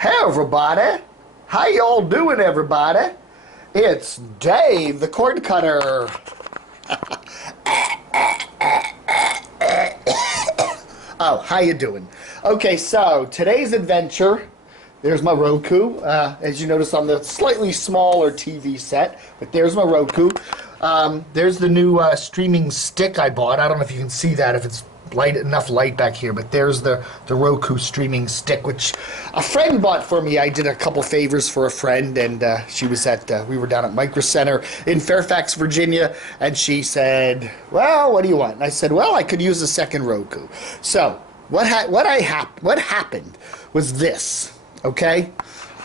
Hey everybody, how y'all doing everybody? It's Dave the cord cutter. Oh, how you doing? Okay, so today's adventure, there's my Roku. As you notice on the slightly smaller TV set, but there's my Roku. There's the new streaming stick I bought. I don't know if you can see that, if it's enough light back here, but there's the Roku streaming stick, which a friend bought for me. I did a couple favors for a friend, and she was we were down at Micro Center in Fairfax, Virginia, and she said, well, what do you want? And I said, well, I could use a second Roku. So what happened was this, okay?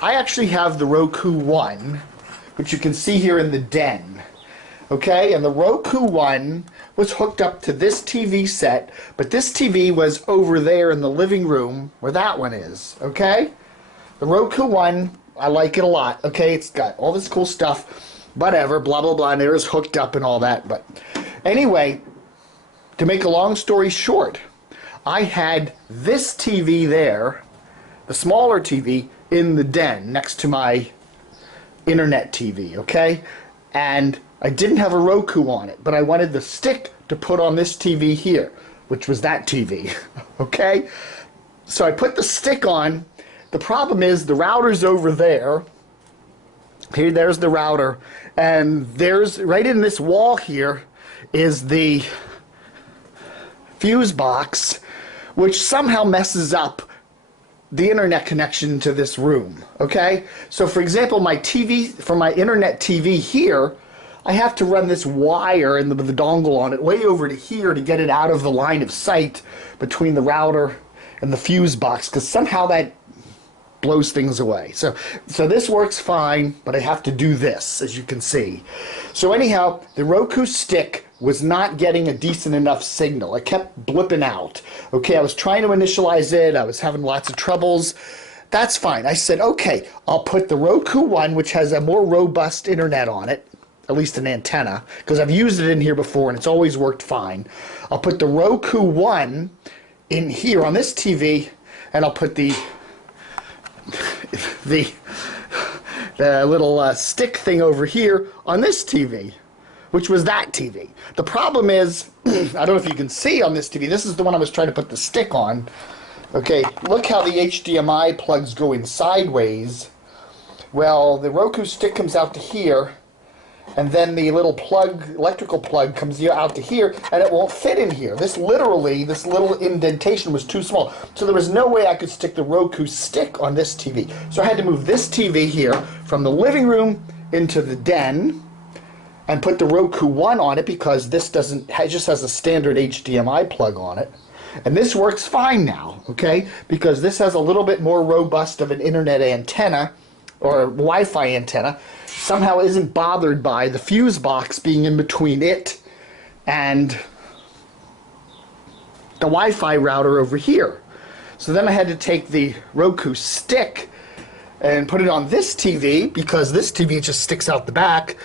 I actually have the Roku One, which you can see here in the den. Okay, and the Roku One was hooked up to this TV set, but this TV was over there in the living room where that one is, okay? The Roku One, I like it a lot, okay? It's got all this cool stuff, whatever, blah, blah, blah, and it was hooked up and all that, but anyway, to make a long story short, I had this TV there, the smaller TV, in the den next to my internet TV, okay? And I didn't have a Roku on it, but I wanted the stick to put on this TV here, which was that TV, okay? So I put the stick on. The problem is the router's over there. Here, there's the router, and there's, right in this wall here, is the fuse box, which somehow messes up the internet connection to this room, okay? So for example, my TV, for my internet TV here, I have to run this wire and the dongle on it way over to here to get it out of the line of sight between the router and the fuse box, because somehow that blows things away. So this works fine, but I have to do this, as you can see. So anyhow, the Roku stick was not getting a decent enough signal. It kept blipping out. Okay, I was trying to initialize it. I was having lots of troubles. That's fine. I said, okay, I'll put the Roku One, which has a more robust internet on it, at least an antenna, because I've used it in here before and it's always worked fine. I'll put the Roku One in here on this TV, and I'll put the little stick thing over here on this TV, which was that TV. The problem is, I don't know if you can see on this TV, this is the one I was trying to put the stick on. Okay, look how the HDMI plugs go in sideways. Well, the Roku stick comes out to here, and then the little plug, electrical plug, comes out to here, and it won't fit in here. This little indentation was too small. So there was no way I could stick the Roku stick on this TV. So I had to move this TV here from the living room into the den and put the Roku One on it, because this doesn't, it just has a standard HDMI plug on it. And this works fine now, okay? Because this has a little bit more robust of an internet antenna, or Wi-Fi antenna, somehow isn't bothered by the fuse box being in between it and the Wi-Fi router over here. So then I had to take the Roku stick and put it on this TV, because this TV just sticks out the back,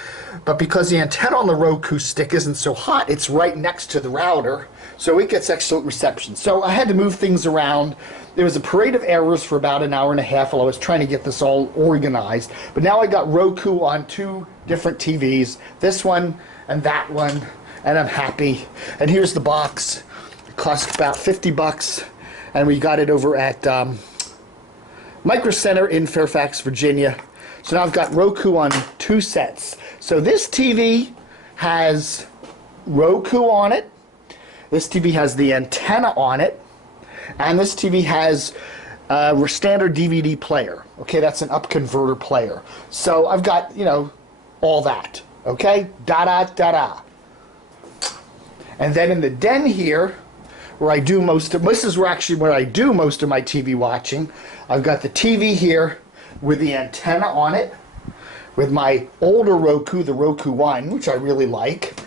but because the antenna on the Roku stick isn't so hot, it's right next to the router, so it gets excellent reception. So I had to move things around. There was a parade of errors for about an hour and a half while I was trying to get this all organized, but now I got Roku on two different TVs, this one and that one, and I'm happy. And here's the box. It cost about 50 bucks, and we got it over at Micro Center in Fairfax, Virginia. So now I've got Roku on two sets. So this TV has Roku on it, this TV has the antenna on it, and this TV has a standard DVD player. Okay, that's an up converter player. So I've got, you know, all that. Okay, da-da-da-da. And then in the den here, where I do most of, this is where I do most of my TV watching. I've got the TV here with the antenna on it, with my older Roku, the Roku One, which I really like.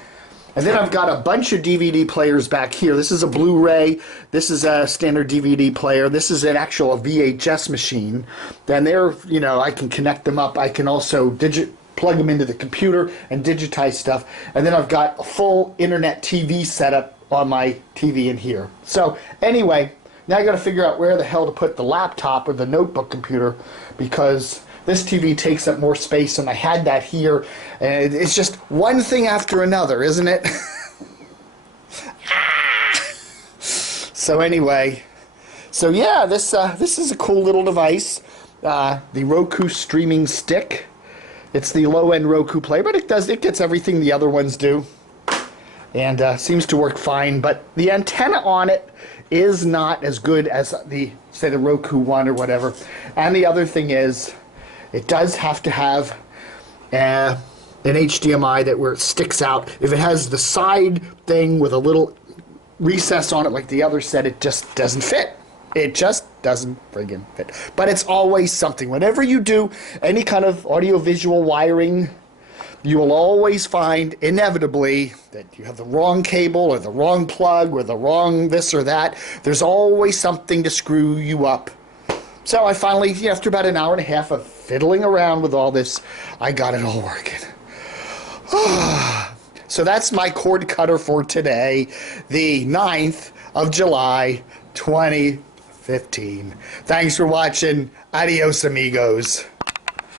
And then I've got a bunch of DVD players back here. This is a Blu-ray, this is a standard DVD player, this is an actual VHS machine. Then they're, you know, I can connect them up. I can also plug them into the computer and digitize stuff. And then I've got a full internet TV setup on my TV in here. So anyway, Now I got to figure out where the hell to put the laptop or the notebook computer, because this TV takes up more space, and I had that here, and it's just one thing after another, isn't it? So anyway, so yeah, this is a cool little device, the Roku streaming stick. It's the low-end Roku player, but it gets everything the other ones do, and seems to work fine. But the antenna on it is not as good as the, say, the Roku one or whatever. And the other thing is, it does have to have an HDMI that where it sticks out. If it has the side thing with a little recess on it like the other set, it just doesn't fit. It just doesn't friggin' fit. But it's always something. Whenever you do any kind of audio-visual wiring, you will always find, inevitably, that you have the wrong cable or the wrong plug or the wrong this or that. There's always something to screw you up. So I finally, after about an hour and a half of fiddling around with all this, I got it all working. So that's my cord cutter for today, the 9th of July, 2015. Thanks for watching. Adios, amigos.